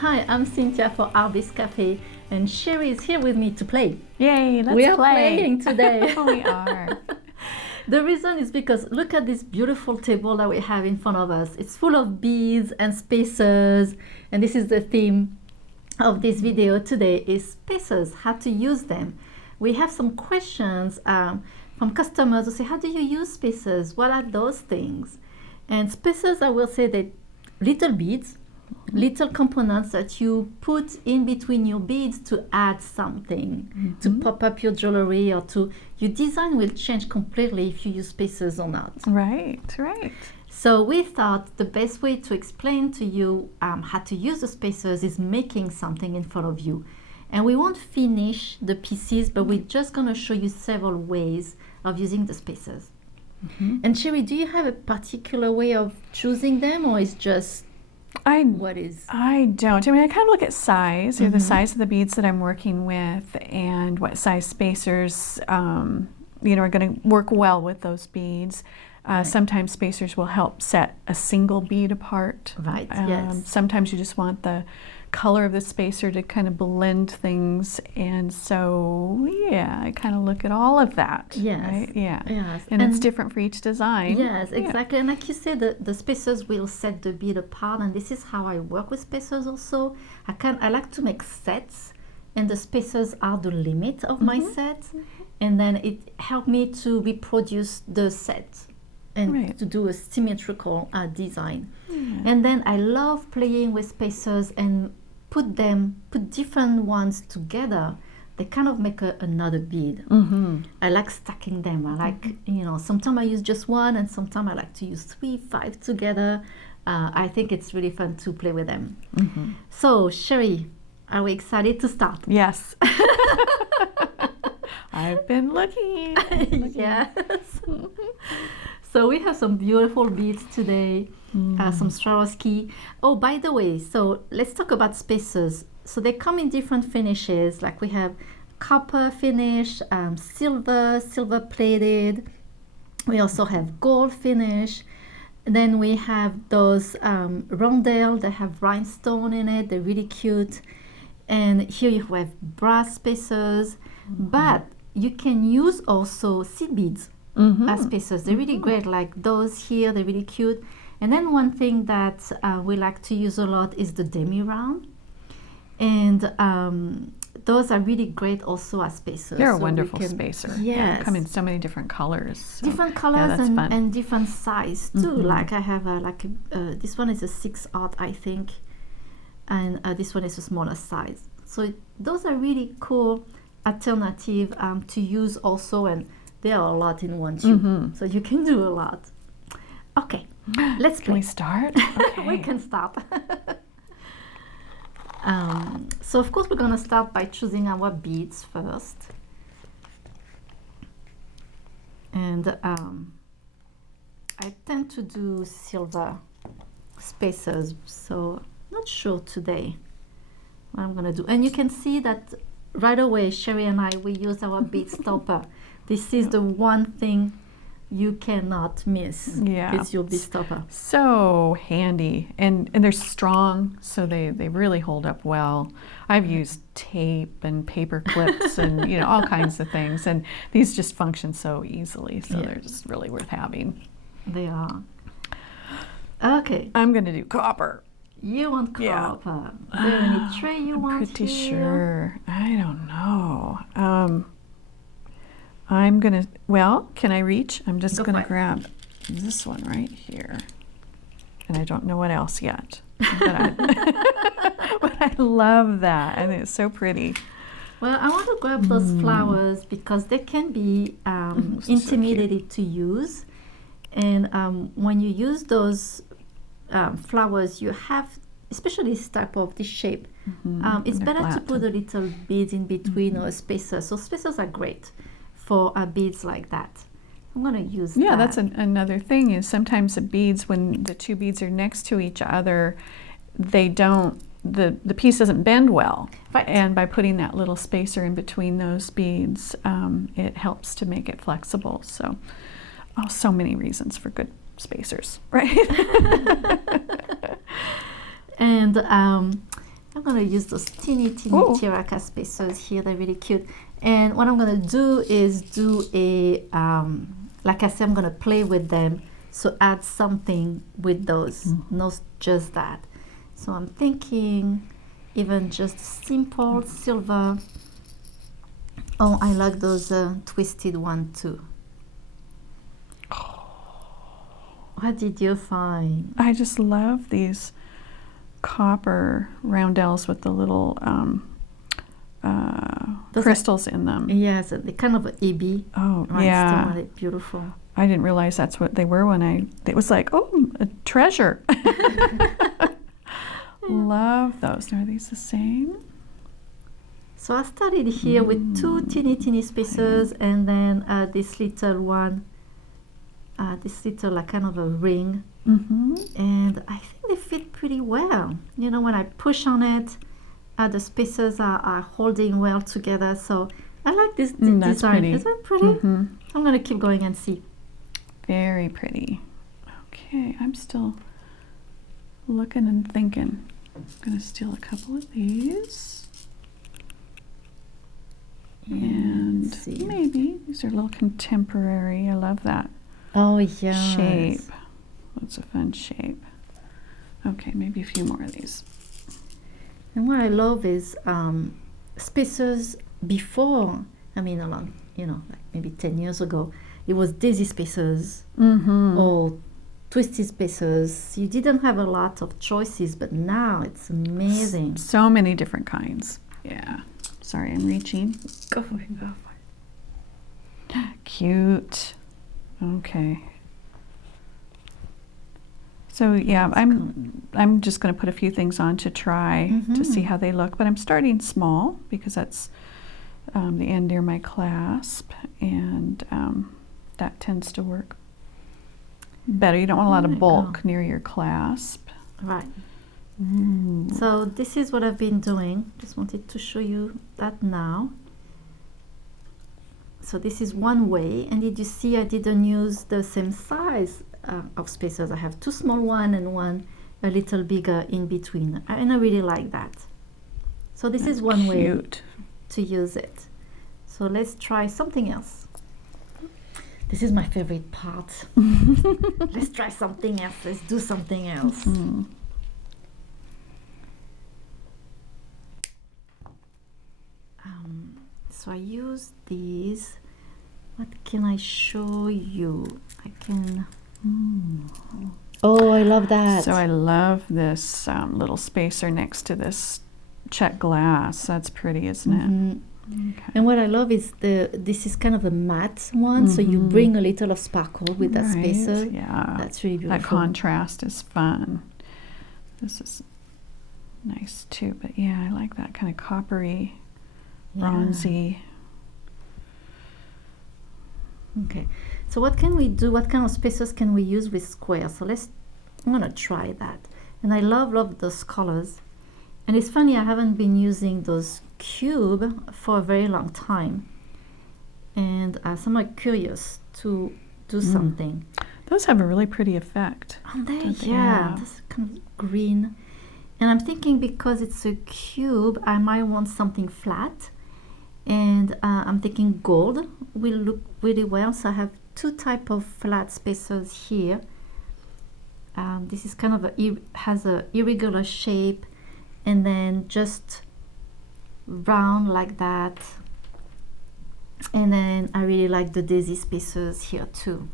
Hi, I'm Cynthia for Artbeads Cafe, and Cheri is here with me to play. Yay, let's play. We are playing today. We are. The reason is because look at this beautiful table that we have in front of us. It's full of beads and spacers, and this is the theme of this video today is spacers, how to use them. We have some questions from customers who say, how do you use spacers? What are those things? And spacers, I will say that little beads, little components that you put in between your beads to add something, to pop up your jewelry, or to your design will change completely if you use spacers or not. Right, right. So we thought the best way to explain to you how to use the spacers is making something in front of you. And we won't finish the pieces, but we're just going to show you several ways of using the spacers. And Cheri, do you have a particular way of choosing them, or is just what is? I don't. I mean, I kind of look at size, the size of the beads that I'm working with, and what size spacers, are going to work well with those beads. Sometimes spacers will help set a single bead apart. Right. Yes. Sometimes you just want the color of the spacer to kind of blend things, and so I kind of look at all of that. Yes. Right? Yeah. Yes. And it's different for each design. Yes, exactly. And like you said, the spacers will set the bead apart, and this is how I work with spacers also. I like to make sets, and the spacers are the limit of my set, and then it helped me to reproduce the set and to do a symmetrical design. And then I love playing with spacers and put different ones together. They kind of make another bead. I like stacking them. I like, sometimes I use just one, and sometimes I like to use 3, 5 together. I think it's really fun to play with them. So, Cheri, are we excited to start? Yes. I've been looking. Yes. So we have some beautiful beads today, some Swarovski. Oh, by the way, so let's talk about spacers. So they come in different finishes, like we have copper finish, silver plated. We also have gold finish. Then we have those rondelle that have rhinestone in it. They're really cute. And here you have brass spacers, but you can use also seed beads as spacers. They're really great, like those here, they're really cute. And then one thing that we like to use a lot is the demi-round. And those are really great also as spacers. They're a wonderful spacer. Yes. Yeah, they come in so many different colors. So, different colors and different size too. Like I have this one is a 6/0, I think. And this one is a smaller size. So those are really cool alternative to use also, and there are a lot in one tube, so you can do a lot. Okay, let's play. Can we start? Okay. We can start. So of course we're gonna start by choosing our beads first, and I tend to do silver spacers, so not sure today what I'm gonna do. And you can see that right away Cheri and I, we use our bead stopper. This is the one thing you cannot miss. It's your bead stopper. So handy, and they're strong, so they really hold up well. I've used tape and paper clips and all kinds of things, and these just function so easily, so they're just really worth having. They are. Okay. I'm gonna do copper. You want copper. Is there any tray you want? Pretty sure. I don't know. I'm gonna, can I reach? I'm just gonna grab this one right here. And I don't know what else yet. But I love that, and it's so pretty. Well, I want to grab those flowers because they can be intimidating to use. And when you use those flowers, you have, especially this type of this shape, it's better to put a little bead in between or a spacer. So spacers are great for beads like that. I'm going to use that. Yeah, that's another thing is sometimes the beads, when the two beads are next to each other, they don't, the piece doesn't bend well. Right. And by putting that little spacer in between those beads, it helps to make it flexible. So, so many reasons for good spacers, right? And I'm gonna use those teeny Oh. terracotta spacers here. They're really cute. And what I'm gonna do is do a, like I said, I'm gonna play with them. So add something with those, not just that. So I'm thinking even just simple silver. Oh, I like those twisted one too. What did you find? I just love these copper roundels with the little crystals in them. Yes, they kind of EB. Oh, Right, yeah. still beautiful. I didn't realize that's what they were it was like, oh, a treasure. Love those. Are these the same? So I started here with two teeny spacers and then this little one, this little like kind of a ring. And I think they fit pretty well. You know, when I push on it, the spacers are holding well together. So I like this design. Pretty. Isn't it pretty? I'm going to keep going and see. Very pretty. Okay, I'm still looking and thinking. I'm going to steal a couple of these. And maybe these are a little contemporary. I love that. Oh, yeah. Shape. That's a fun shape. Okay, maybe a few more of these. And what I love is spacers before, I mean, along, you know, like maybe 10 years ago, it was daisy spacers or twisted spacers. You didn't have a lot of choices, but now it's amazing. So many different kinds. Yeah. Sorry, I'm reaching. Go for it, go for it. Cute. Okay. So yeah, I'm just going to put a few things on to try to see how they look, but I'm starting small because that's the end near my clasp, and that tends to work better. You don't want a lot of bulk near your clasp. Right. So this is what I've been doing. Just wanted to show you that now. So this is one way, and did you see I didn't use the same size of spacers? I have two small one and one a little bigger in between, and I really like that. So this is one way to use it. So let's try something else. This is my favorite part. Let's try something else. Let's do something else. So I use these. What can I show you? I can. Oh, I love that. So I love this little spacer next to this check glass. That's pretty, isn't it? Okay. And what I love is this is kind of a matte one, so you bring a little of sparkle with that spacer. Yeah, that's really beautiful. That contrast is fun. This is nice too, but yeah, I like that kind of coppery, bronzy. Okay, so what can we do? What kind of spacers can we use with squares? So I'm gonna try that. And I love those colors. And it's funny, I haven't been using those cube for a very long time. And so I'm curious to do something. Those have a really pretty effect. Aren't they? Yeah, this kind of green. And I'm thinking because it's a cube, I might want something flat. And I'm thinking gold will look really well. So I have two type of flat spacers here. This is kind of has a irregular shape, and then just round like that. And then I really like the daisy spacers here too.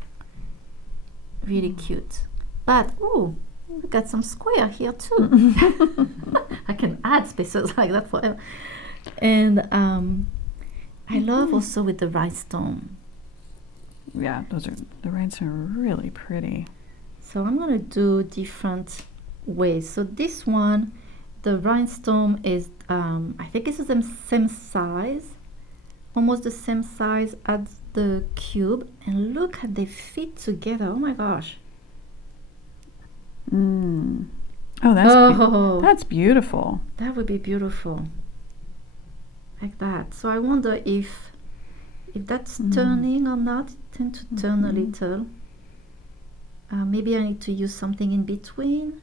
Really cute. But ooh, we got some square here too. I can add spacers like that forever. And I love also with the rhinestone. Yeah, the rhinestones are really pretty. So I'm gonna do different ways. So this one, the rhinestone is I think it's the same size, almost the same size as the cube, and look how they fit together. Oh my gosh. Oh, that's beautiful. That would be beautiful. Like that. So I wonder if that's turning or not. It tends to turn a little. Maybe I need to use something in between.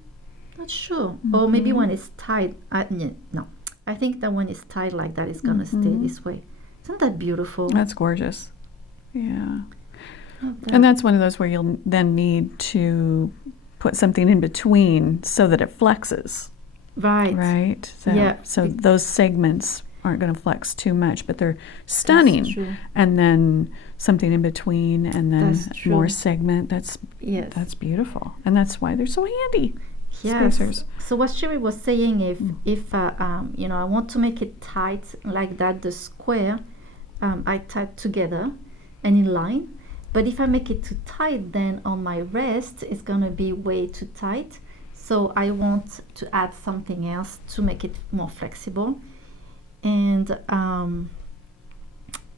Not sure. Or maybe when it's tied, no. I think that when it's tied like that, it's gonna stay this way. Isn't that beautiful? That's gorgeous. Yeah. Oh, And that's one of those where you'll then need to put something in between so that it flexes. right. Right? So, Yeah. so those segments aren't going to flex too much, but they're stunning. That's true. And then something in between, and then That's more true. segment. Yes. That's beautiful. And that's why they're so handy. Yes. Spacers. So what Cheri was saying, if you know, I want to make it tight like that, the square, I tie together and in line. But if I make it too tight, then on my wrist, it's gonna be way too tight. So I want to add something else to make it more flexible. And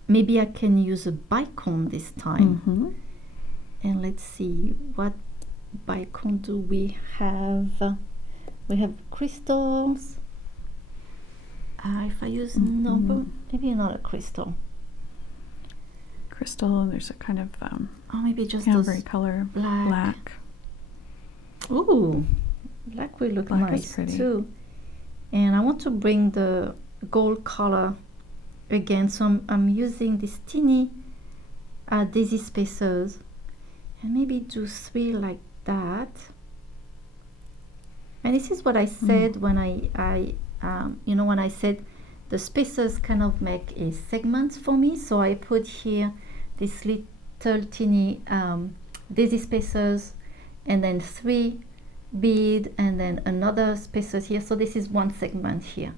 maybe I can use a bicone this time. Mm-hmm. And let's see, what bicone do we have? We have crystals. If I use number, maybe another crystal. Crystal, and there's a kind of Or maybe just ambery those color. black. Ooh, black will look Black is nice pretty. too. And I want to bring the gold color again, so I'm using these teeny daisy spacers, and maybe do 3 like that. And this is what I said when I you know, when I said the spacers kind of make a segment for me. So I put here this little teeny daisy spacers, and then 3 bead, and then another spacers here. So this is one segment here.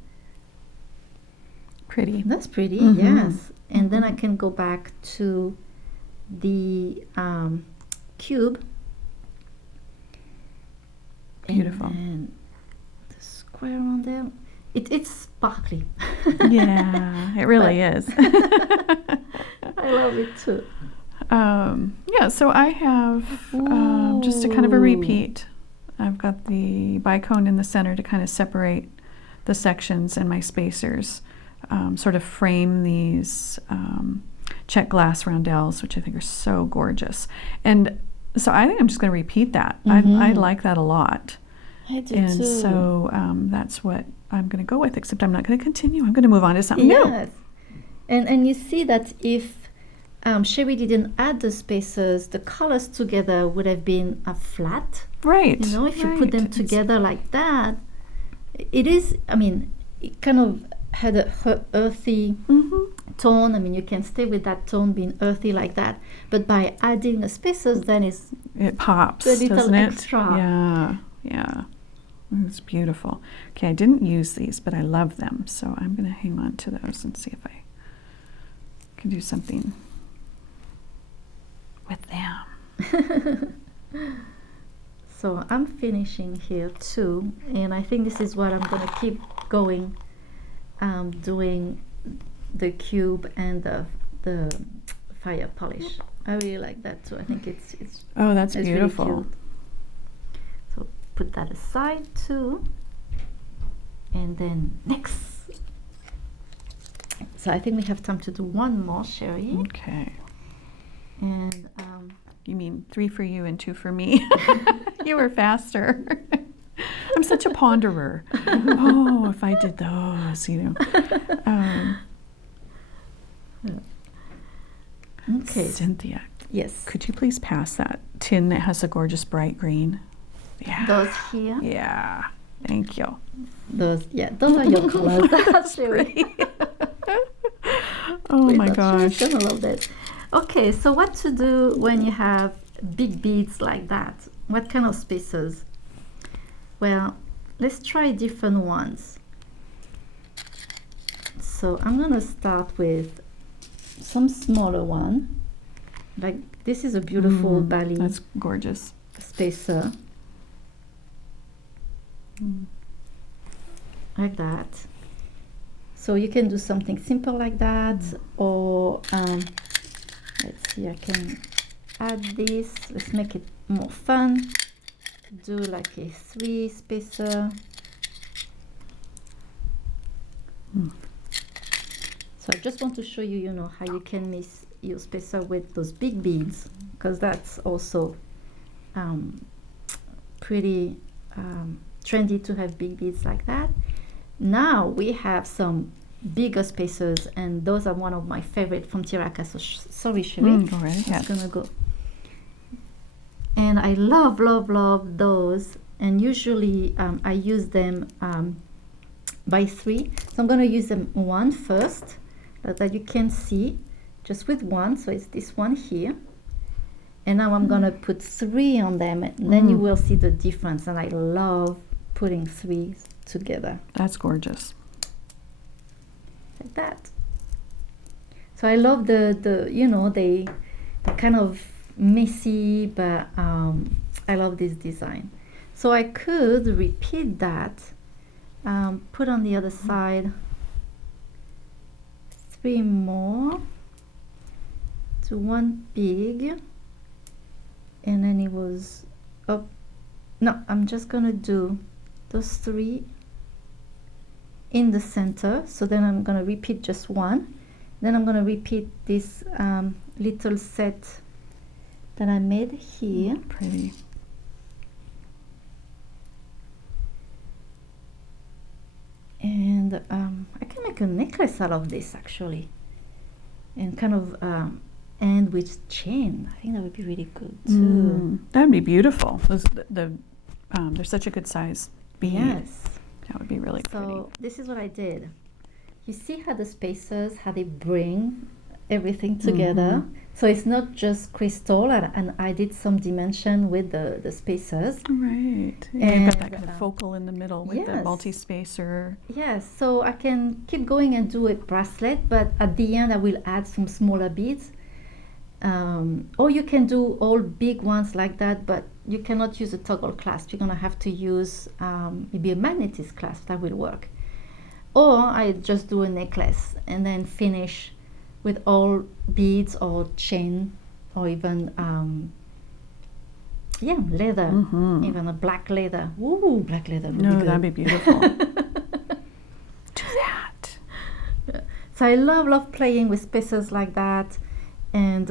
Pretty. That's pretty, Mhm. yes. And then I can go back to the cube. Beautiful. And the square on there. It's sparkly. Yeah, it really is. I love it too. Yeah, so I have just a kind of a repeat. I've got the bicone in the center to kind of separate the sections, and my spacers sort of frame these check glass roundels, which I think are so gorgeous. And so I think I'm just going to repeat that. I like that a lot. I do And too. so that's what I'm going to go with, except I'm not going to continue. I'm going to move on to something new. Yes. And you see that if Cheri didn't add the spacers, the colors together would have been flat. Right. You know, if you put right. them It's- together like that, it is, I mean, it kind of had a earthy Mhm. tone. I mean, you can stay with that tone being earthy like that. But by adding the spacers, then it's It pops, a little doesn't it? extra. Yeah, yeah. It's beautiful. Okay, I didn't use these, but I love them. So I'm going to hang on to those and see if I can do something with them. So I'm finishing here too, and I think this is what I'm gonna keep going, doing the cube and the fire polish. I really like that too. I think it's Oh, that's it's beautiful. really cute. So put that aside too, and then next. So I think we have time to do one more, Cheri, Okay. and You mean 3 for you and 2 for me? You were faster. I'm such a ponderer. Oh, if I did those, you know. okay. Cynthia, Yes. could you please pass that tin that has a gorgeous bright green? Yeah. Those here. Yeah. Thank you. Those are your colors. That's Cheri. Oh my Cheri's gosh. gonna love that. Okay, so what to do when you have big beads like that? What kind of spacers? Well, let's try different ones. So I'm gonna start with some smaller one. Like this is a beautiful Bali That's gorgeous. spacer. Like that. So you can do something simple like that, or let's see, I can add this. Let's make it more fun. Do like a 3 spacer. So I just want to show you, you know, how you can mix your spacer with those big beads, because that's also pretty trendy to have big beads like that. Now we have some bigger spacers, and those are one of my favorite from Tiraka. So sorry, Cheri. Go right I'm ahead. just gonna go. And I love, love, love those. And usually I use them by 3. So I'm gonna use them one first, that you can see, just with one. So it's this one here. And now I'm gonna put 3 on them, and then you will see the difference. And I love putting 3 together. That's gorgeous. Like that. So I love the you know, the kind of messy, but I love this design. So I could repeat that, put on the other side 3 more, to one big, and then it was up. No, I'm just gonna do those 3 in the center. So then I'm gonna repeat just one. Then I'm gonna repeat this little set that I made here. Pretty. And I can make a necklace out of this actually, and kind of end with chain. I think that would be really good too. That would be beautiful. Those, they're such a good size bead. Yes. That would be really pretty. So this is what I did. You see how the spacers, how they bring everything together. So it's not just crystal, and I did some dimension with the spacers. Right. Yeah, you've got that kind of focal in the middle with the yes. multi-spacer. Yes, so I can keep going and do a bracelet, but at the end I will add some smaller beads. Or you can do all big ones like that, but you cannot use a toggle clasp. You're gonna have to use maybe a magnetist clasp. That will work. Or I just do a necklace and then finish with all beads or chain, or even leather, even a black leather. Ooh, black leather would be good. That'd be beautiful. Do that. So I love playing with spacers like that, and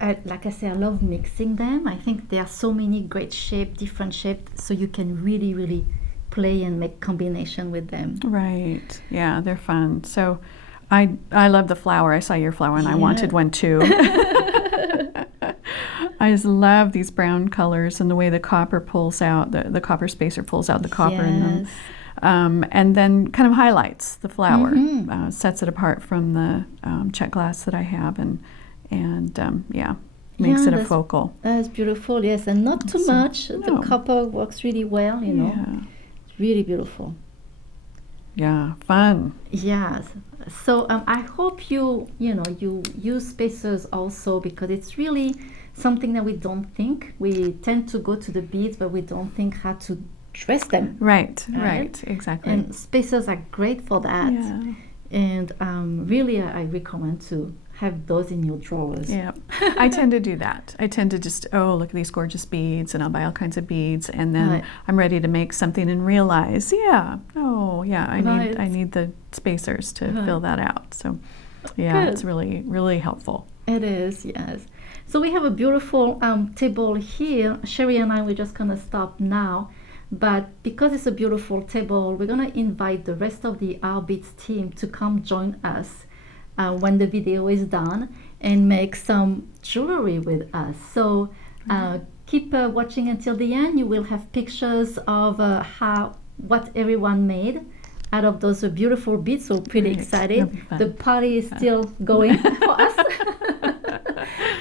like I say, I love mixing them. I think there are so many great shapes, different shapes, so you can really play and make combination with them. Right. Yeah, they're fun. So I love the flower. I saw your flower and I wanted one too. I just love these brown colors and the way the copper pulls out, the copper spacer pulls out the copper in them. And then kind of highlights the flower, sets it apart from the check glass that I have, and makes it a focal. That's beautiful, yes, and not too much. No. The copper works really well, you know. Yeah. It's really beautiful. Yeah, fun. Yes. So I hope you use spacers also, because it's really something that we don't think. We tend to go to the beads, but we don't think how to dress them. Right, exactly. And spacers are great for that. Yeah. And really, I recommend to have those in your drawers. Yeah, I tend to do that. I tend to just, look at these gorgeous beads, and I'll buy all kinds of beads, and then I'm ready to make something and realize, I need the spacers to fill that out. So, yeah, it's really, really helpful. It is, yes. So we have a beautiful table here. Cheri and I, we're just gonna stop now. But because it's a beautiful table, we're gonna invite the rest of the Artbeads team to come join us when the video is done and make some jewelry with us. So keep watching until the end. You will have pictures of what everyone made out of those beautiful beads. So pretty excited. The party is still going for us.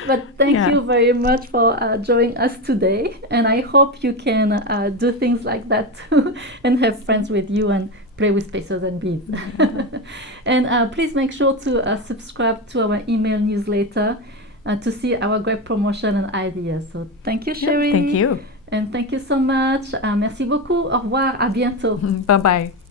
But thank you very much for joining us today, and I hope you can do things like that too and have friends with you and play with spacers and beads. And please make sure to subscribe to our email newsletter to see our great promotion and ideas. So thank you, Cheri. Thank you. And thank you so much. Merci beaucoup. Au revoir. À bientôt. Bye-bye.